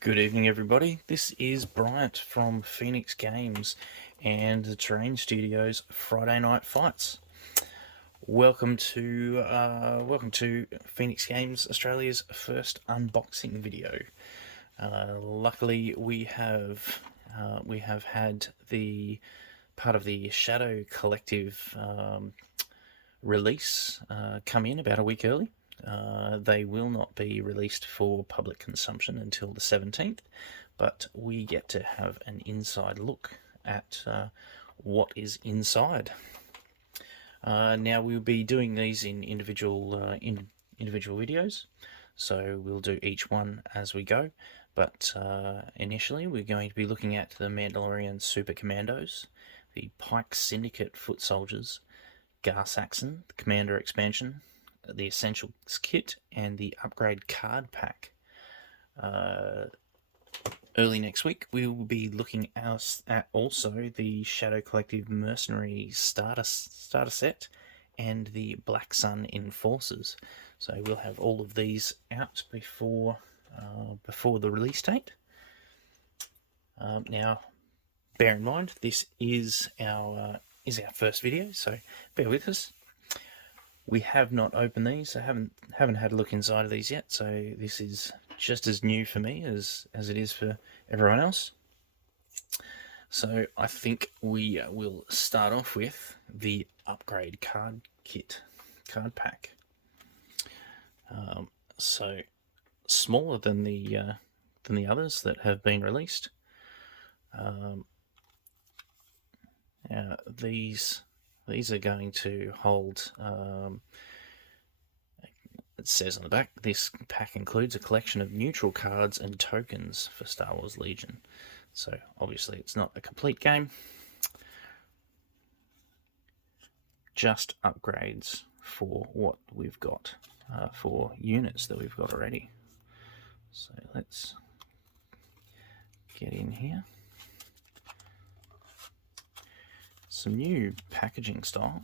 Good evening, everybody. This is Bryant from Phoenix Games and the Terrain Studios Friday Night Fights. Welcome to Phoenix Games Australia's first unboxing video. Luckily, we have had the part of the Shadow Collective release come in about a week early. They will not be released for public consumption until the 17th, but we get to have an inside look at what is inside. Now we'll be doing these in individual videos, so we'll do each one as we go. But initially, we're going to be looking at the Mandalorian Super Commandos, the Pike Syndicate Foot Soldiers, Gar Saxon, the Commander expansion, the Essentials kit, and the upgrade card pack. Early next week, we will be looking at also the Shadow Collective Mercenary starter set and the Black Sun Enforcers. So we'll have all of these out before the release date. Now, bear in mind this is our first video, so bear with us. We have not opened these. I haven't had a look inside of these yet, so this is just as new for me as it is for everyone else. So I think we will start off with the upgrade card pack. So smaller than the others that have been released. These are going to hold. It says on the back, this pack includes a collection of neutral cards and tokens for Star Wars Legion. So obviously it's not a complete game, just upgrades for what we've got, for units that we've got already. So let's get in here. Some new packaging style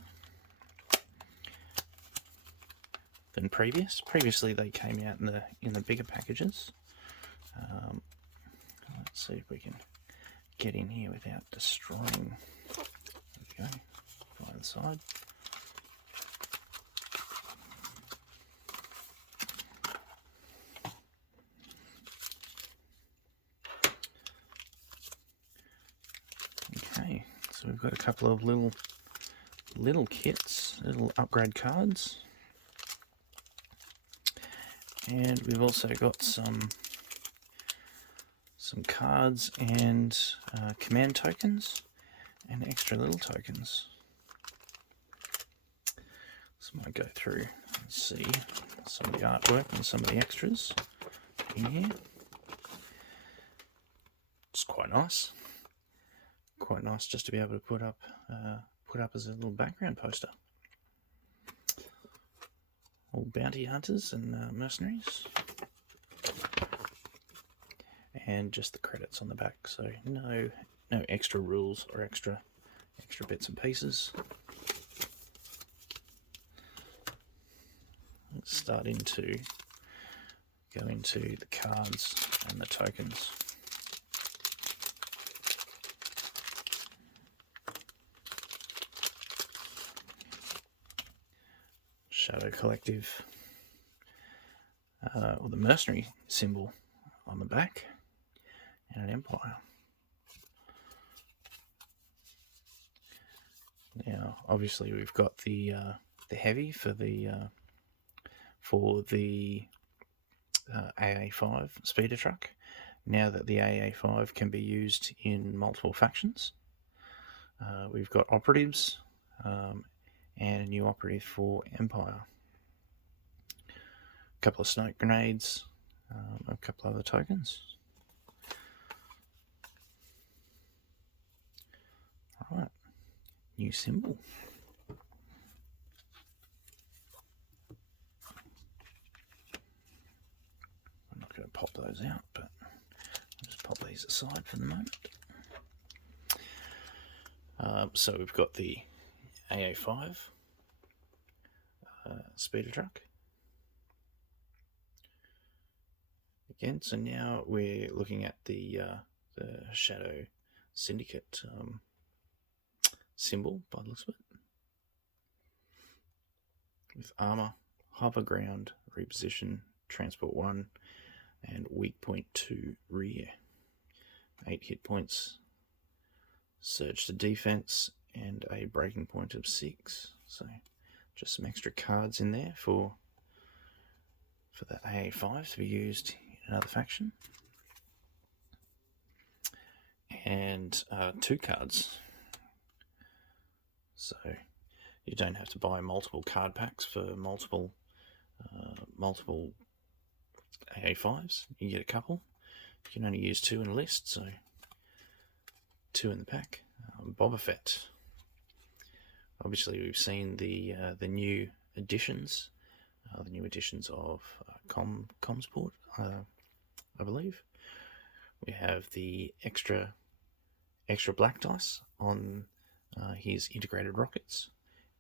than previous. Previously, they came out in the bigger packages. Let's see if we can get in here without destroying. There we go. By the side. Okay, so we've got a couple of little kits, little upgrade cards. And we've also got some cards and command tokens and extra little tokens. So I might go through and see some of the artwork and some of the extras in here. It's quite nice. Quite nice just to be able to put up as a little background poster. All bounty hunters and mercenaries, and just the credits on the back. So no extra rules or extra bits and pieces. Let's start go into the cards and the tokens. Shadow Collective, or the mercenary symbol on the back, and an Empire. Now, obviously, we've got the heavy for the AA5 speeder truck. Now that the AA5 can be used in multiple factions, we've got operatives. And a new operative for Empire. A couple of smoke grenades, a couple of other tokens. Alright, new symbol. I'm not going to pop those out, but I'll just pop these aside for the moment. So we've got the AA5 speeder truck, again. So now we're looking at the Shadow Syndicate symbol by the looks of it, with armor, hover ground, reposition, transport 1, and weak point 2 rear. 8 hit points, surge to defense, and a breaking point of 6. So just some extra cards in there for the AA5 to be used in another faction. And 2 cards. So you don't have to buy multiple card packs for multiple AA5s. You get a couple. You can only use 2 in a list, so 2 in the pack. Boba Fett. Obviously, we've seen the new additions, of Comsport, I believe. We have the extra black dice on his integrated rockets,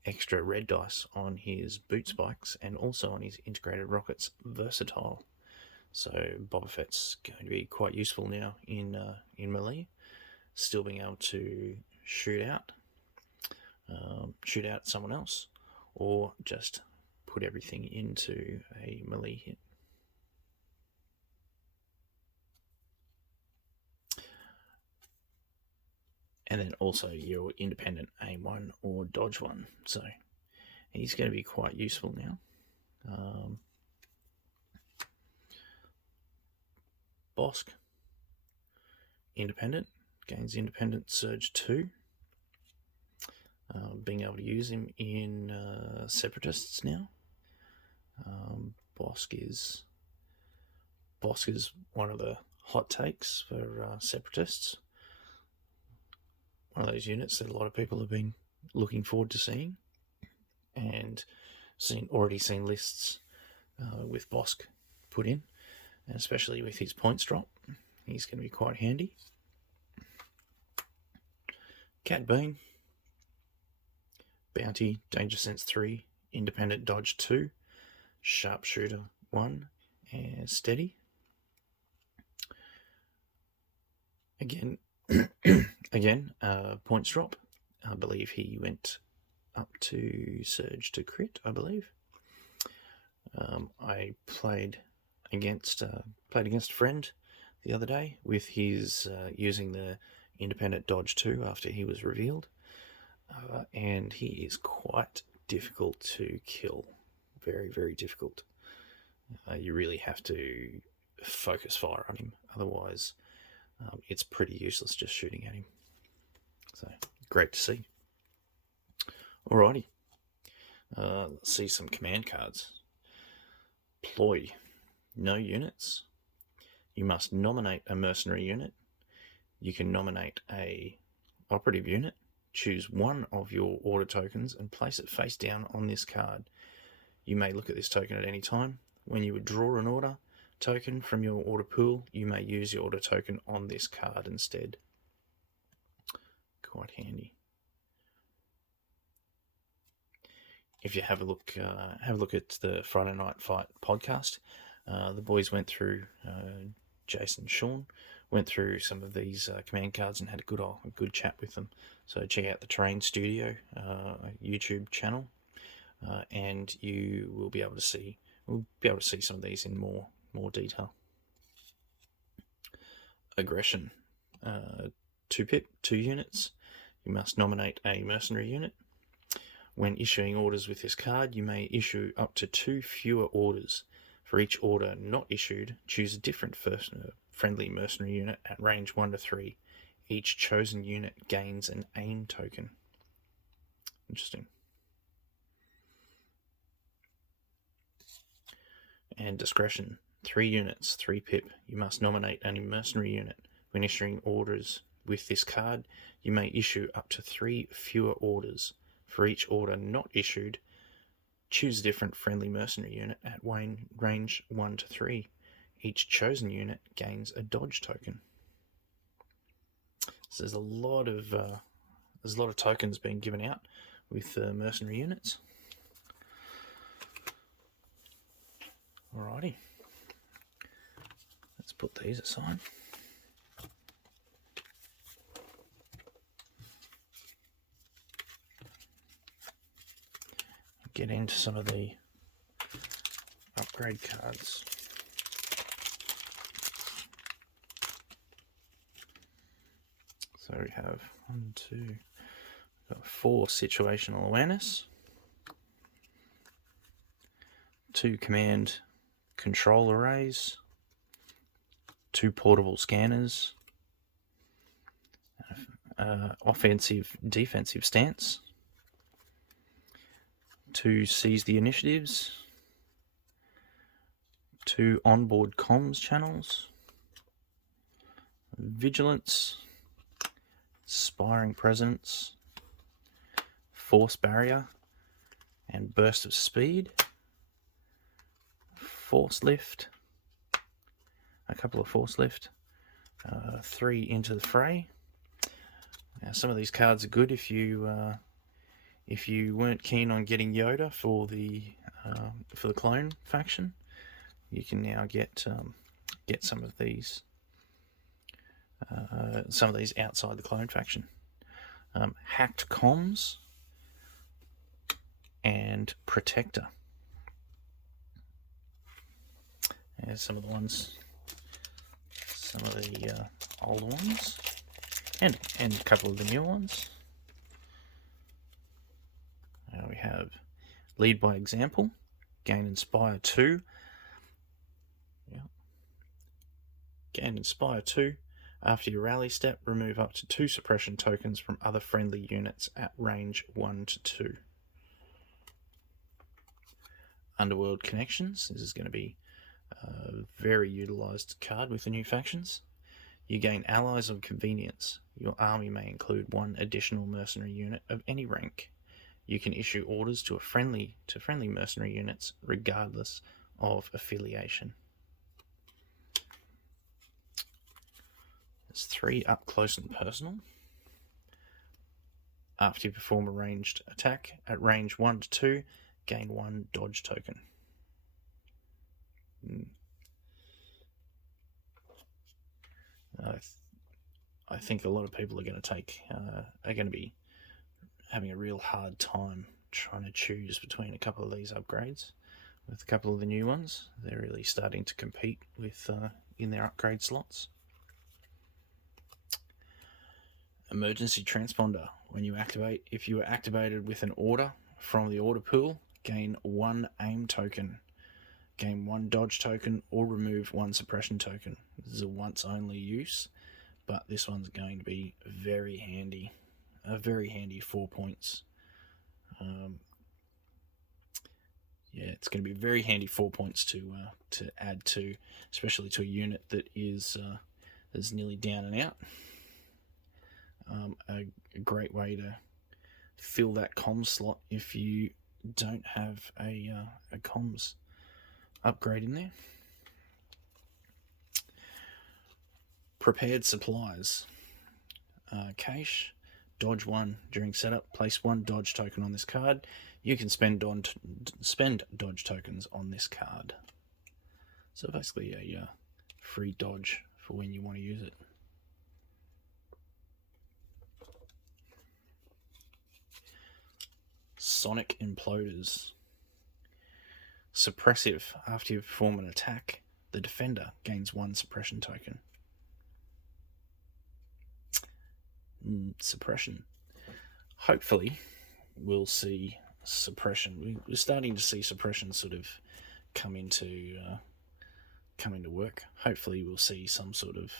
extra red dice on his boot spikes, and also on his integrated rockets versatile. So Boba Fett's going to be quite useful now in melee, still being able to shoot out someone else, or just put everything into a melee hit. And then also your independent aim 1 or dodge 1. So he's going to be quite useful now. Bossk, independent, gains independent surge 2. Being able to use him in separatists now. Bossk is one of the hot takes for separatists. One of those units that a lot of people have been looking forward to seeing, and already seen lists with Bossk put in, and especially with his points drop, he's going to be quite handy. Cad Bane, Bounty, Danger Sense 3, Independent Dodge 2, Sharpshooter 1, and Steady. Again, points drop. I believe he went up to Surge to Crit, I believe. I played against a friend the other day with his using the Independent Dodge 2 after he was revealed. And he is quite difficult to kill. Very, very difficult. You really have to focus fire on him. Otherwise, it's pretty useless just shooting at him. So, great to see. Alrighty. Let's see some command cards. Ploy. No units. You must nominate a mercenary unit. You can nominate a operative unit. Choose one of your order tokens and place it face down on this card. You may look at this token at any time. When you would draw an order token from your order pool, you may use your order token on this card instead. Quite handy. If you have a look at the Friday Night Fight podcast, the boys went through, Jason and Sean went through some of these command cards and had a good chat with them. So check out the Terrain Studio YouTube channel, and you will be able to see some of these in more detail. Aggression, 2 pip, 2 units. You must nominate a mercenary unit. When issuing orders with this card, you may issue up to 2 fewer orders. For each order not issued, choose a different friendly mercenary unit at range 1 to 3. Each chosen unit gains an aim token. Interesting. And discretion, 3 units, 3 pip. You must nominate a mercenary unit. When issuing orders with this card, you may issue up to 3 fewer orders. For each order not issued, choose a different friendly mercenary unit at range 1 to 3. Each chosen unit gains a dodge token. So there's a lot of tokens being given out with mercenary units. Alrighty. put these aside. Get into some of the upgrade cards. So we have 4 situational awareness, 2 command control arrays, 2 portable scanners, offensive defensive stance, 2 seize the initiatives, 2 onboard comms channels, vigilance, inspiring presence, force barrier and burst of speed, force lift, a couple of force lift, 3 into the fray. Now, some of these cards are good if you weren't keen on getting Yoda for the clone faction. You can now get some of these outside the clone faction. Hacked comms and protector. There's some of the ones, some of the older ones, and a couple of the new ones. We have lead by example, gain inspire 2. Gain inspire 2. After your rally step, remove up to 2 suppression tokens from other friendly units at range 1 to 2. Underworld Connections. This is going to be a very utilised card with the new factions. You gain allies of convenience. Your army may include 1 additional mercenary unit of any rank. You can issue orders to friendly mercenary units regardless of affiliation. There's 3 up close and personal. After you perform a ranged attack at range 1 to 2, gain 1 dodge token. I think a lot of people are going to be having a real hard time trying to choose between a couple of these upgrades. With a couple of the new ones, they're really starting to compete with in their upgrade slots. Emergency Transponder. When you activate, if you are activated with an order from the order pool, gain 1 aim token, gain 1 dodge token, or remove 1 suppression token. This is a once only use, but this one's going to be very handy. A very handy 4 points. It's going to be very handy 4 points to add to, especially to a unit that is nearly down and out. A great way to fill that comms slot if you don't have a comms upgrade in there. Prepared supplies. Cache. Dodge 1 during setup. Place 1 dodge token on this card. You can spend dodge tokens on this card. So basically a free dodge for when you want to use it. Sonic Imploders. Suppressive. After you perform an attack, the defender gains 1 suppression token. Suppression. Hopefully we'll see suppression. We're starting to see suppression sort of come into work. Hopefully we'll see some sort of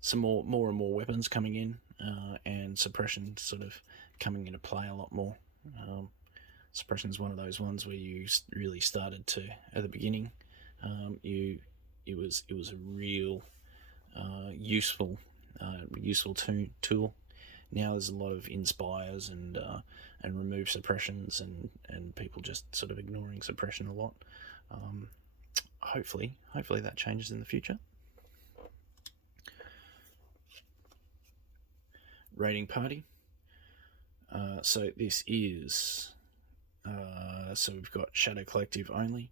some more and more weapons coming in, and suppression sort of coming into play a lot more. Suppression is one of those ones where you really started to, at the beginning, it was a real useful tool. Now there's a lot of inspires and remove suppressions and people just sort of ignoring suppression a lot. Hopefully that changes in the future. Raiding party. So this is so we've got Shadow Collective only,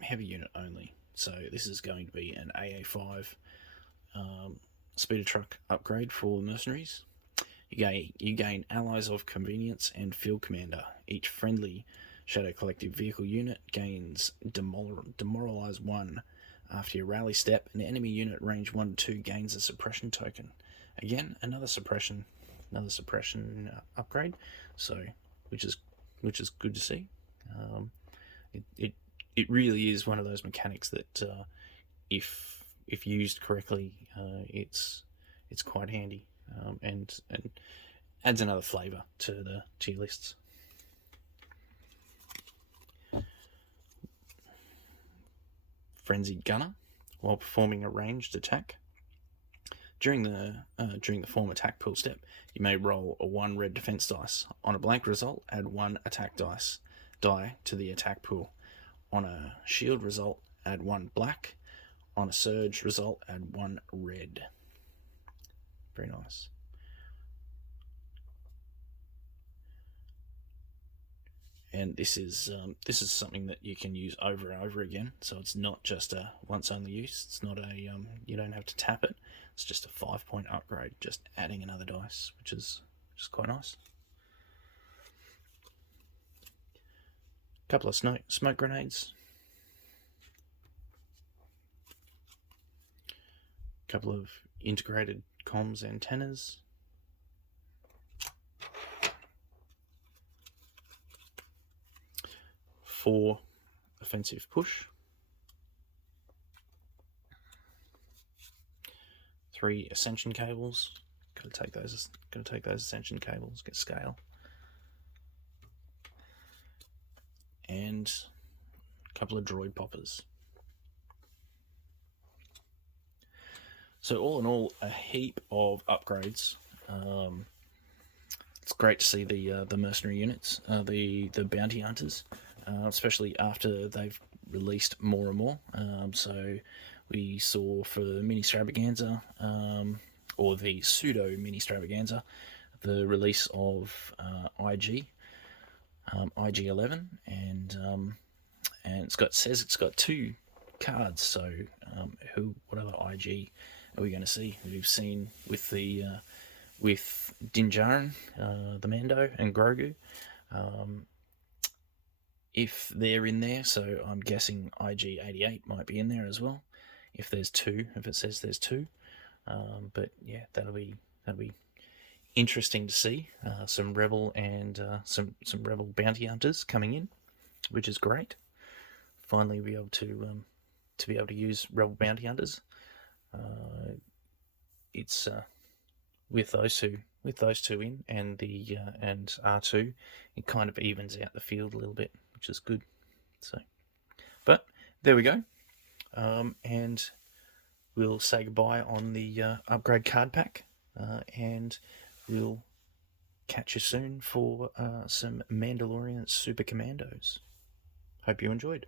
heavy unit only. So this is going to be an AA5 speeder truck upgrade for mercenaries. You gain Allies of Convenience and Field Commander. Each friendly Shadow Collective vehicle unit gains Demoralize 1. After your rally step, an enemy unit range 1 to 2 gains a suppression token. Again, another suppression upgrade. So, which is good to see. It really is one of those mechanics that, if used correctly, it's quite handy, and adds another flavour to your lists. Frenzied Gunner. While performing a ranged attack, during the form attack pool step, you may roll a 1 red defense dice. On a blank result, add 1 attack die to the attack pool. On a shield result, add 1 black. On a surge result, add 1 red. Very nice. And this is something that you can use over and over again. So it's not just a once only use. It's not a you don't have to tap it. It's just a 5-point upgrade, just adding another dice, which is quite nice. A couple of smoke grenades. A couple of integrated comms antennas. For offensive push. 3 ascension cables. Gotta take those ascension cables, get scale. And a couple of droid poppers. So all in all, a heap of upgrades. It's great to see the mercenary units, the bounty hunters. Especially after they've released more and more. So we saw for the Mini Stravaganza, or the pseudo Mini Stravaganza, the release of IG 11, and says it's got 2 cards. So what other IG are we going to see? We've seen with with Din Djarin, the Mando, and Grogu. If they're in there, so I'm guessing IG-88 might be in there as well. If there's 2, if it says there's 2, but yeah, that'll be interesting to see. Some Rebel and some Rebel bounty hunters coming in, which is great. Finally, be able to use Rebel bounty hunters. It's with those two in, and the and R2, it kind of evens out the field a little bit, which is good. So, but there we go, and we'll say goodbye on the upgrade card pack, and we'll catch you soon for some Mandalorian Super Commandos. Hope you enjoyed.